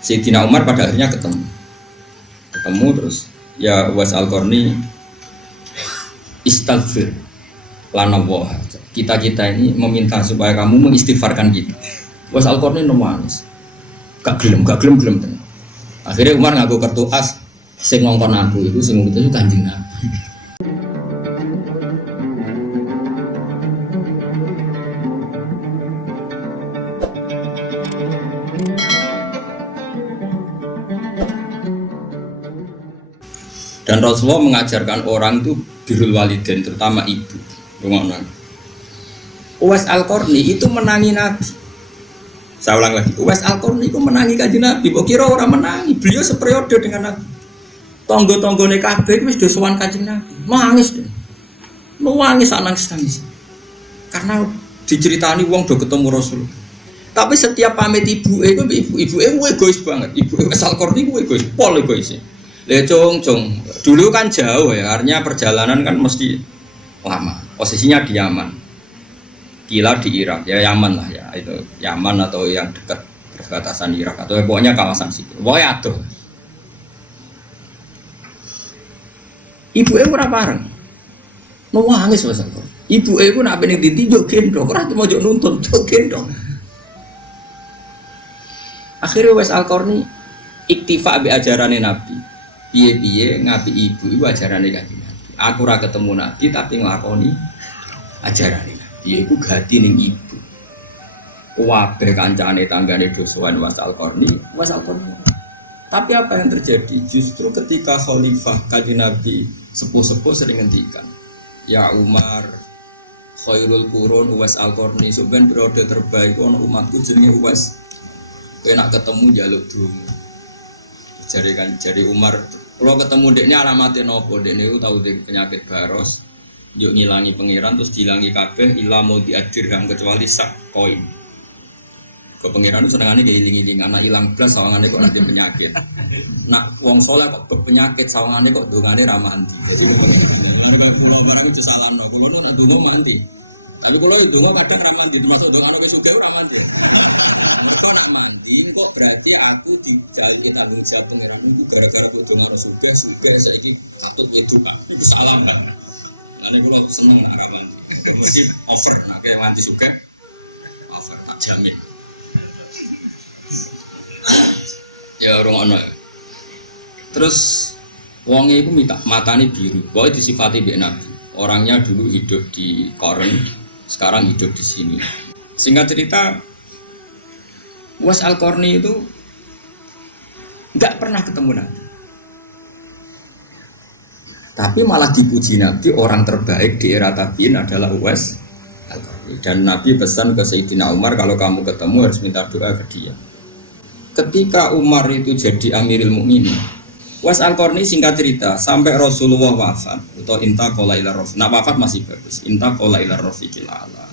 Sayyidina Umar pada akhirnya ketemu terus ya Uwais Al-Qarni istaghfir lana wa kita ini meminta supaya kamu mengistighfarkan kita. Uwais Al-Qarni nangis gak gelem tenan. Akhirnya Umar ngaku kartu as sing ngongkon aku itu sing itu Kanjeng Nabi. Dan Rasulullah mengajarkan orang itu birrul walidain, terutama ibu. Uwais Al-Qarni itu menangi Nabi. Saya ulang lagi, Uwais Al-Qarni itu menangi Kanjeng Nabi. Kok kira orang menangi? Beliau seperiode dengan Nabi. Tonggo-tonggone kabeh wis do sowan Kanjeng Nabi. Nangis deh. Nangis nangis. Karena diceritani wong do ketemu Rasul. Tapi setiap pamit ibuke egois banget. Ibu Uwais Al-Qarni egois, pol egois. Cung, dulu kan jauh ya, artinya perjalanan kan mesti lama. Posisinya di Yaman, Kila di Irak, ya Yaman lah ya, itu Yaman atau yang dekat perbatasan Irak atau pokoknya kawasan situ. Pokoknya aduh. Ibu ora bareng, nangis was aku. Ibu nak pengen ditinjuk gendong, orang mau jok nuntun, jok gendong. Akhirnya Uwais Al-Qarni iktifa bi ajarane Nabi. Piye ngapi ibu ajarane Kanjeng Nabi. Aku ora ketemu Nabi tapi nglakoni ajarane Nabi. Iku gati ning ibu. Kabeh kancane tanggane dosoan Uwais Al-Qarni. Tapi apa yang terjadi? Justru ketika khalifah Kanjeng Nabi sepuh-sepuh sering ngendikan, ya Umar khairul qurun Uwais Al-Qarni, sampeyan periode terbaik ono umatku jenenge Uwais. Kowe nak ketemu njaluk dungo. Jadi Umar, kalau ketemu deknya alamatnya nopo, deknya itu tahu dek penyakit baros, yuk ngilangi pangeran terus dilangi kabeh, ilah mau diadirkan kecuali sak koin. Ke pangeran itu senengannya kayak iling-iling, anak hilang belas sawangannya kok nanti penyakit. Nak wong soleh kok penyakit sawangannya kok dongane ramanti. Jadi kalau barang itu salah no, kalau nak dungo manti. Tapi kalau dungo kadang ramanti, masuk doa kalau sudah ramanti. Ini kok berarti aku dijaluk tanggung jawab pengeran itu gara-gara bodoh sudah saya ini katut berdoa itu salah lah. Karena aku seneng nih kamu, mesti over, kayak nanti suka over tak jamin. Ya orang ono. Terus wongnya itu minta matanya biru, boleh disifati Mbak Nabi. Orangnya dulu hidup di Koren, sekarang hidup di sini. Singkat cerita. Uwais Al-Qarni itu nggak pernah ketemu Nabi, tapi malah dipuji Nabi orang terbaik di era tabiin adalah Uwais Al-Qarni. Dan Nabi pesan ke Sayyidina Umar kalau kamu ketemu harus minta doa ke dia. Ketika Umar itu jadi Amirul Mukminin, Uwais Al-Qarni singkat cerita sampai Rasulullah wafat atau intaqala ila rafiq. Nah wafat masih bagus. Intaqala ila rafiqil a'la.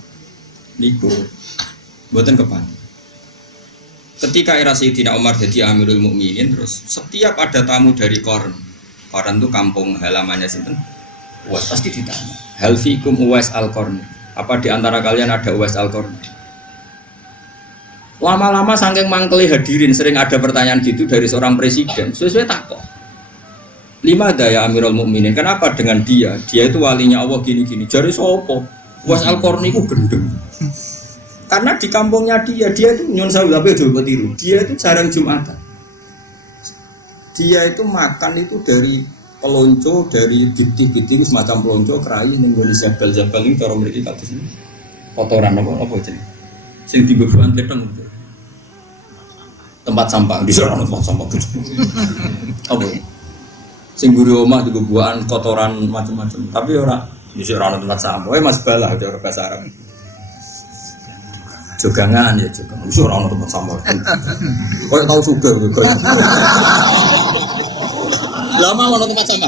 Niku mboten kepan. Ketika era Sayyidina Umar jadi Amirul Mukminin, terus setiap ada tamu dari Koren itu kampung halamannya sinten, Uwais pasti ditanya, hal fikum Uwais Al-Qarni, apa di antara kalian ada Uwais Al-Qarni? Lama-lama saking mangkeli hadirin sering ada pertanyaan gitu dari seorang presiden, sesuai takut. Lima ada ya Amirul Mukminin, kenapa dengan dia? Dia itu walinya Allah gini-gini. Jari sopo, Uwais Al-Qarni itu gendeng. Karena di kampungnya dia itu nyon sawu tapi tiru. Dia itu jarang Jumatan. Dia itu makan itu dari pelonco, dari titik-titik semacam pelonco kerai ning ngene jabal-jabal ini cara mriki kados ini. Kotoran apa jenenge? Sing dibebuan teteng. Tempat sampah di sana tempat sampah. Apa? Sing mburi omah dibebuan kotoran macam-macam. Tapi ora di sana tempat sampah. Mas balah cara bahasa Arab. Jogangan ya juga, bisa orang tempat sampah. Kau tahu juga, kau. Lama orang tempat sampah.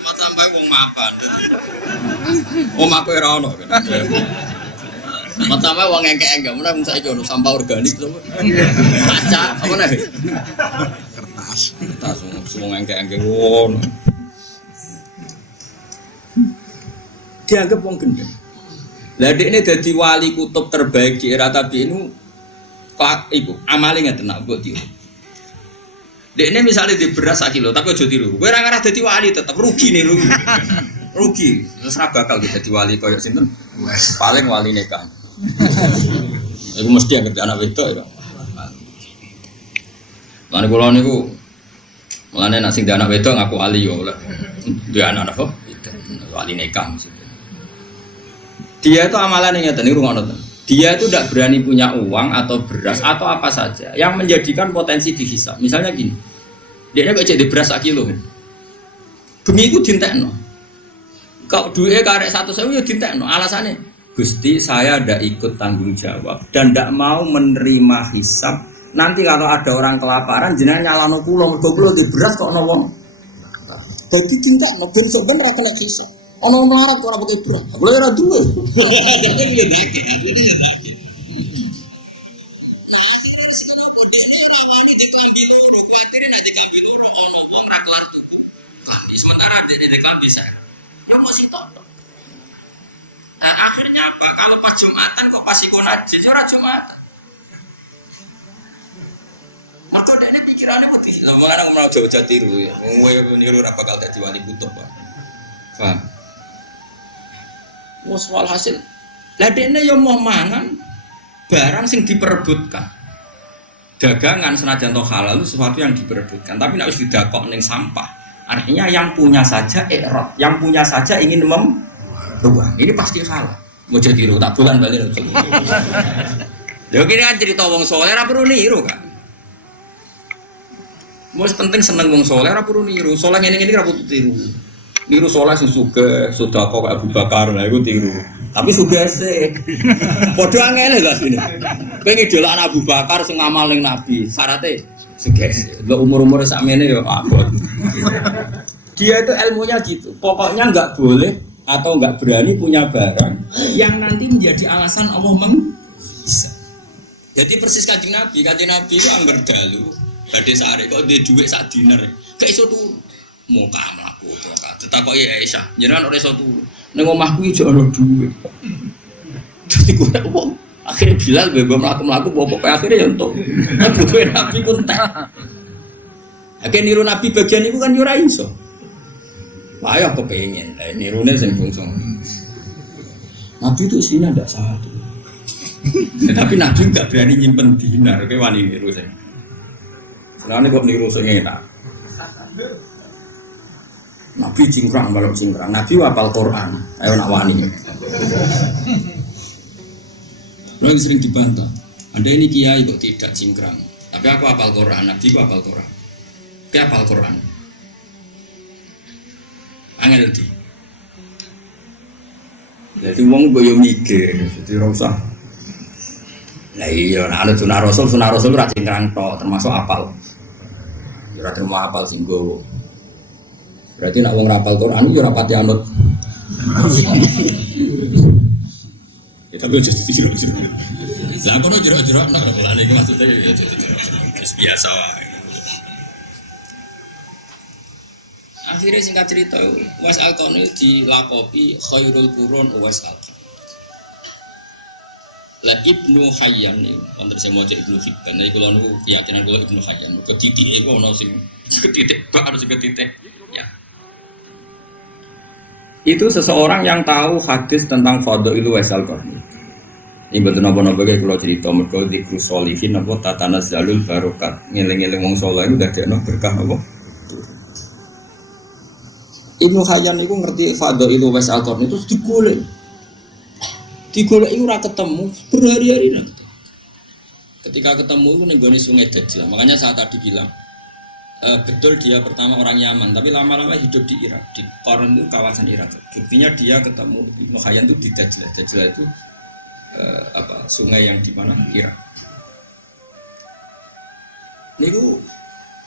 Tempat sampah wong mapan. Om aku era ono. Tempat sampah wong engke-engke, mana saya jono sampah organik tuh. Kaca, apa nih? Kertas, semua engke-engke wong. Dianggap wong gendeng. Lah ini jadi wali kutub terbaik di era tabi'in Kok iku amale ngeten nak mbok tiru. Dekne misalnya di beras 1 kilo tapi aja tiru. Kowe ora ngarah dadi wali tetep rugi nih rugi. Rugi. Terus ora bakal dadi wali koyo sinten? Paling wali nikah. Iku mesti anggere anak wedok ya. Lan kula niku mulane nek sing di anak wedok ngaku wali yo oleh. Dia anak apa? Wali nikah maksudnya. Dia itu amalan yang ngeten niku ngono. Dia itu tidak berani punya uang atau beras atau apa saja yang menjadikan potensi dihisab. Misalnya gini, dia kok jadi beras 1 kilo kan? Bengi itu dintekno. Kau duitnya karek 1.000 ya dintekno. Alasannya, Gusti saya tidak ikut tanggung jawab dan tidak mau menerima hisab. Nanti kalau ada orang kelaparan, jenengan nyalano pulau, mergo di beras kok ono wong. Jadi dintekno ben sebenarnya kena hisab. Ono melarat ora pakai beras. Aku ora duwe. Sementara dia kan bisa. Ya masih tok. Nah, akhirnya apa? Kalau pas Jumatan kok pasti kok najis ora Jumatan. Atau dia pikirannya putih. Lah anak mau coba tiru ya. Kowe niru ora bakal dadi wali kutub, Pak. Paham? Soal hasil, lah dene yo mau mangan barang sing diperebutkan. Dagangan senajan toh halal itu sesuatu yang diperebutkan, tapi nek wis didakok ning sampah. Artinya yang punya saja ikrot, yang punya saja ingin membuang. Ini pasti salah. Mau jadi tiru tak bulan balik lho. Lho kene kan cerita wong saleh ora perlu niru kan. Wis penting seneng wong saleh ora perlu niru. Saleh ngene-ngene ora perlu tiru. Niru soleh sing sugih, sedekah kok Abu Bakar lha iku tiru. Tapi sugih sih. Padha angel lho asline. Kowe ngidolakno Abu Bakar sing ngamal ning Nabi, syaratnya sugih. Lho umur-umure sakmene ya abot. Dia itu ilmunya gitu. Pokoknya enggak boleh atau enggak berani punya barang yang nanti menjadi alasan Allah bisa. Jadi persis Kanjeng Nabi itu angger dalu, badhe sare kok ndek dhuwit sak diner. Gak iso turu. Muka mlaku kok. Tetakoki Aisyah, jenengan ora iso turu. Ning omahku iki ono dhuwit. Dadi kok wong akhire Bilal bebas mlaku-mlaku pokoke akhire ya entuk. Butuhe Nabi kuntek. Akhire niru Nabi bagian iku kan yo ora iso. Ayo kepengin, nirune sing bungsu. Nabi itu isinya ndak satu. Tapi Nabi enggak berani nyimpen dinar, kowe wani niru sing. Senane kok niru sing enak. Nabi cingkrang balok cingkrang. Nabi hafal Quran. Ayo nak wani. Lo yang sering dibantah. Anda ini kiai kok tidak cingkrang. Tapi aku hafal Quran. Nabi aku hafal Quran. Dia hafal Quran. Angel di. Jadi wong boyo mikir. Jadi rasa. Nah iya, ada sunah Rasul ora cingkrang tok, termasuk hafal. Ora terima hafal sing gowo. Berarti nak wong rapal Quran yo rapati anut. Ya tapi aja jero-jero. Lah kono jero-jero nak lane iki maksudnya ya biasa wae. Akhirnya singkat cerita Uwais Al-Qarni dilakopi khairul qurun Uwais Al-Qarni. Lah Ibnu Hayyan niku wonten sing maca Ibnu Hibban. Nek kula niku keyakinan kula Ibnu Hayyan. Mergo titike ku ana sing ketitik bak harus ketitik. Ya. Itu seseorang yang tahu hadis tentang Fadhail Uwais Al-Qarni. Ini betul napa-napa kayak kalau cerita mergo dzikru sholihin apa tatanazzalul barokat. Ngeling-eling wong saleh iku dadekno berkah apa? Ibnu Hayyan itu ngerti Fadhail Uwais Al-Qarni itu digolek. Digolek itu ora ketemu berhari-hari nanti. Ketika ketemu itu ning gone Sungai Dajjal. Makanya saya tadi bilang betul dia pertama orang Yaman, tapi lama-lama hidup di Irak, di Qarn itu kawasan Irak. Buktinya dia ketemu Ibnu Hayyan itu di Dajjal. Dajjal itu sungai yang di mana Irak. Niku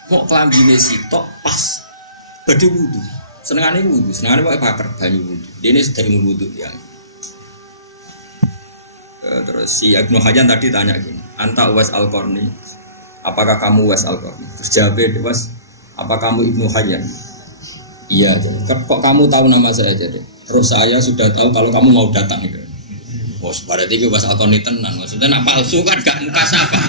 mau kelambine sitok pas badhe wudu. Senengane pakai bakar banyu wudu. Dene sedari wudu ya. Terus si Ibnu Hayyan tadi tanya gini, "Anta Uwais Al-Qarni? Apakah kamu Uwais Al-Qarni?" Terus jawabnya, "Mas, apa kamu Ibnu Hayyan?" "Iya." Jadi, "Kok kamu tahu nama saya?" Jadi, "Roh saya sudah tahu kalau kamu mau datang." Gitu. Bos, berarti gue pas alkoni tenan. Maksudnya nak palsu kan gak muka syafa.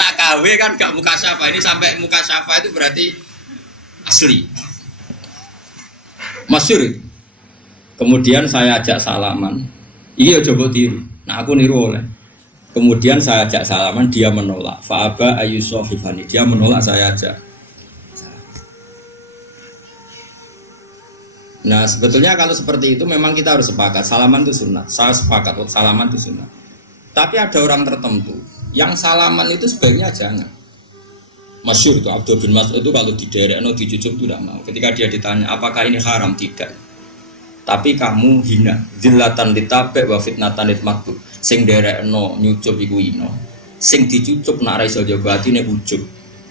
Nak KW kan gak muka syafa. Ini sampai muka syafa itu berarti asli. Masyhur itu. Kemudian saya ajak salaman. Iya coba tiru. Nah aku niru oleh. Kemudian saya ajak salaman, dia menolak. Fa'aba ayyusohifani. Dia menolak, saya ajak. Nah sebetulnya kalau seperti itu memang kita harus sepakat. Salaman itu sunnah. Saya sepakat, salaman itu sunnah. Tapi ada orang tertentu yang salaman itu sebaiknya jangan. Masyhur itu Abdul bin Mas'ud itu kalau diderekno dicucuk itu tidak mau. Ketika dia ditanya apakah ini haram, tidak. Tapi kamu hina, zillatan ditabek wa fitnatan ditmakbub. Sing derekno nyucup iku ino, sing dicucuk nak ra iso jaga atine ujub.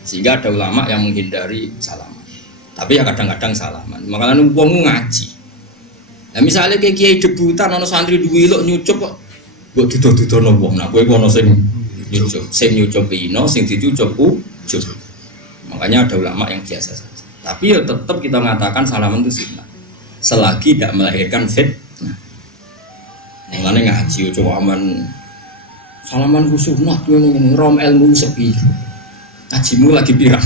Sehingga ada ulama yang menghindari salaman. Tapi ya kadang-kadang salaman. Makanya wong ngaji. Nah misalnya kayak kiai debutan ana santri duwe ilok nyucup kok mbok dido-didono wong. Nah kowe ono sing nyucup ino, sing dicucup ujub. Makanya ada ulama yang biasa saja. Tapi ya tetap kita mengatakan salaman itu sunnah. Selagi tidak melahirkan fitnah. Mulane ngaji coba aman. Salaman ku sunnah ngene rom ilmu sepi. Ngajimu lagi pirang.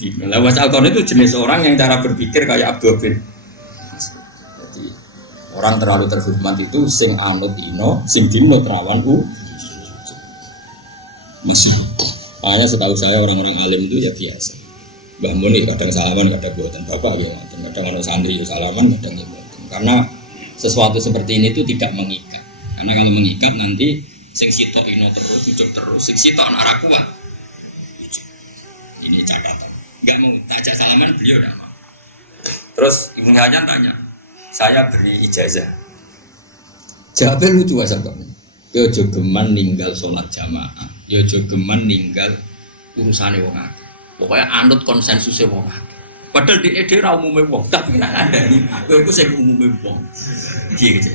Lewat Al-Qur'an itu jenis orang yang cara berpikir kayak Abdul bin. Jadi orang terlalu terhormat itu sing anut ino, sing dinut rawan masih. Makanya setahu saya orang-orang alim itu ya biasa. Mbah Mun kadang salaman, kadang boten. Bapak ya, kadang ono santri salaman, kadang boten. Karena sesuatu seperti ini itu tidak mengikat. Karena kalau mengikat nanti sing sitok ino terus, cucuk terus, sing sitok ora kuat. Ini catatan. Enggak mau ajak salaman, beliau enggak mau. Terus Ibnu Hajar tanya, saya beri ijazah. Jawabnya lucu asal-asal. Yo jogeman ninggal sholat jamaah. Ya jogeman ninggal urusane wong akeh. Pokoke anut konsensusé wong akeh. Padahal dhek dhewe ra umume wong, tapi nek ngandani kowe iku sing umume wong. Piye gitu.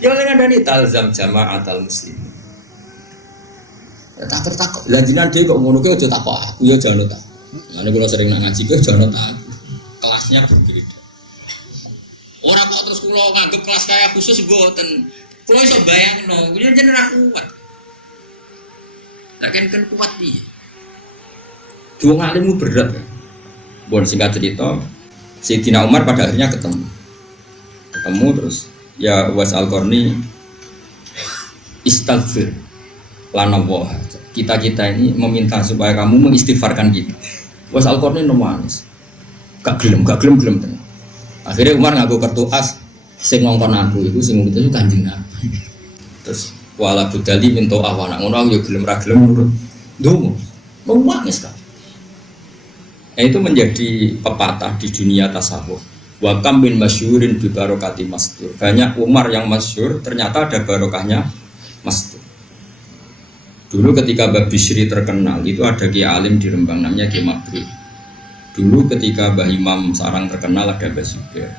Ya oleh ngandani talzam jamaatul muslimin. Ya tak tertakok. Lah jenengan dhewe kok ngono ki aja takok aku ya jangan tak. Lah nek kula sering nak ngaji ki jangan tak. Kelasnya berbeda. Ora kok terus kula nganggep kelas kaya khusus mboten. Kula iso bayangno, kuwi jeneng ra kuat. Lah kan kuat piye? Dua ngalimmu berat kan? Bon singkat cerita, Sayyidina Umar pada akhirnya ketemu terus ya was Al-Qarni istaghfir lana wah kita ini meminta supaya kamu mengistighfarkan kita. Was Al-Qarni nangis gak gelem tenang. Akhirnya Umar ngaku kartu as sing ngongkon aku itu sing itu Kanjeng Nabi. Terus wala budali minta awana ngono yo gelem ra gelem nurut ndonga nangis kan. Itu menjadi pepatah di dunia tasawuf. Wa kam bin masyhurin bi barokati mastur. Banyak Umar yang masyhur ternyata ada barokahnya mastur. Dulu ketika Mbah Bisri terkenal itu ada kiai alim di Rembang namanya Kiai Mabrur. Dulu ketika Mbah Imam Sarang terkenal ada Mbah Zubair.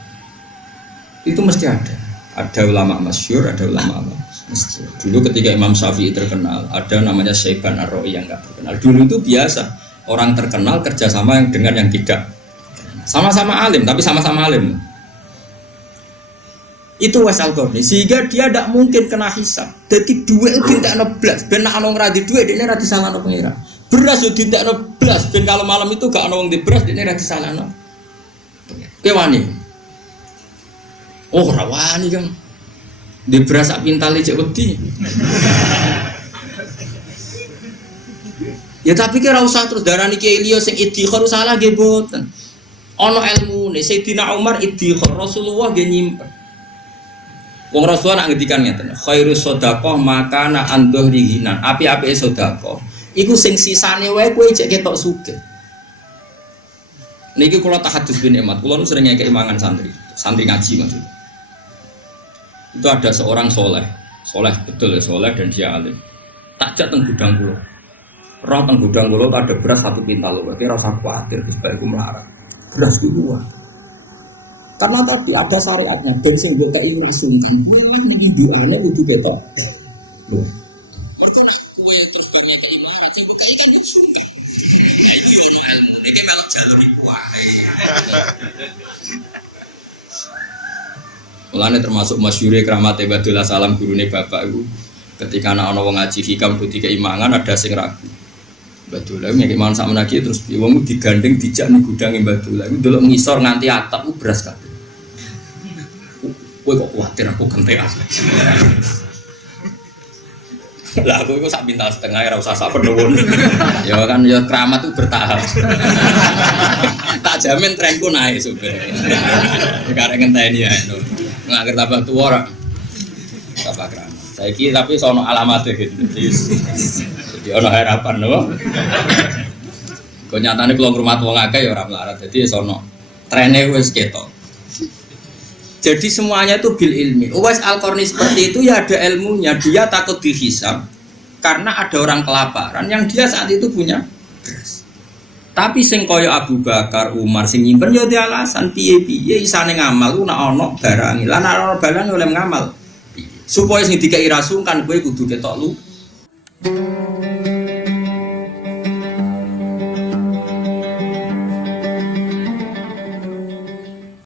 Itu mesti ada. Ada ulama masyhur, ada ulama masyhur. Dulu ketika Imam Syafi'i terkenal, ada namanya Syaiban Ar-Ra'i yang enggak terkenal. Dulu itu biasa. Orang terkenal kerjasama dengan yang tidak sama-sama alim tapi sama-sama alim itu was Al-Qarni sehingga dia tidak mungkin kena hisab. Jadi duit itu tidak neblas ben ana wong ra di duit dene ra disalahno pengira beras yo tidak neblas ben kalau malam itu gak ana wong di beras dene ra disalahno kowe wani ora wani kan di beras sak pintale cek wedi. Ya tapi kira usah terus darani kiai liya sing idhikhar salah nggih mboten. Ana ilmune Sayyidina Umar idhikhar Rasulullah nggih nyimpen. Wong Rasulullah nak ngendikan ngeten, khairus shadaqah makana andhri hinan. Api-apike sedekah iku sing sisane wae kowe cek ketok sugih. Niki kula tahadus bin nikmat, kula nu sering ngekeki mangan santri ngaji maksud. Itu ada seorang soleh betul ya soleh dan dia alim. Takjak teng gudang kula. Roh teng gudang kula ada beras 1 pintal lho, kira usah kuwatir Gus Bae ku melarat. Beras ku kuat. Karena tadi ada syariatnya, ben sing mbok kei ora sungkan. Kuwi lah ning indukane kudu ketok. Lho. Mergo kuwi terus bar ngekeki melarat sing mbok kei kan kudu sungkan. Iki ono ilmu, iki melok jalur iku wae. Mulane termasuk masyhure kramate Badullah Salam gurune bapak iku. Ketika ana wong ngaji hikam kudu keimangan ada sing ragu. Badullah nek mangan sak menaki terus wong digandeng dijak ning gudange Badullah. Iku delok ngisor nganti atap ku beras kabeh. Kowe kok kuwatir aku kentek asli. Lah aku itu sak bintang setengah ora usah sak penuwun. Ya kan ya keramat itu bertahap. Tak jamin trenku naik sebenarnya. Karek ngenteni ya. Nggak tambah tua ora. Tambah keramat. Saiki tapi sono alamat gitu. Jadi ono harapan lho. Kok nyatane kula ngrumat wong akeh ya ora melarat. Jadi sono trene wis ketok. Jadi semuanya itu bil ilmi. Uwais Al-Qarni seperti itu ya ada ilmunya. Dia takut dihisab karena ada orang kelaparan yang dia saat itu punya beras. Tapi sing kaya Abu Bakar, Umar sing nyimpen ya dia alasan piye-piye isane ngamal ku nek ana barang. Lah nek ana barang oleh ngamal. Supaya sing dikai rasungkan kowe kudu ketok lu.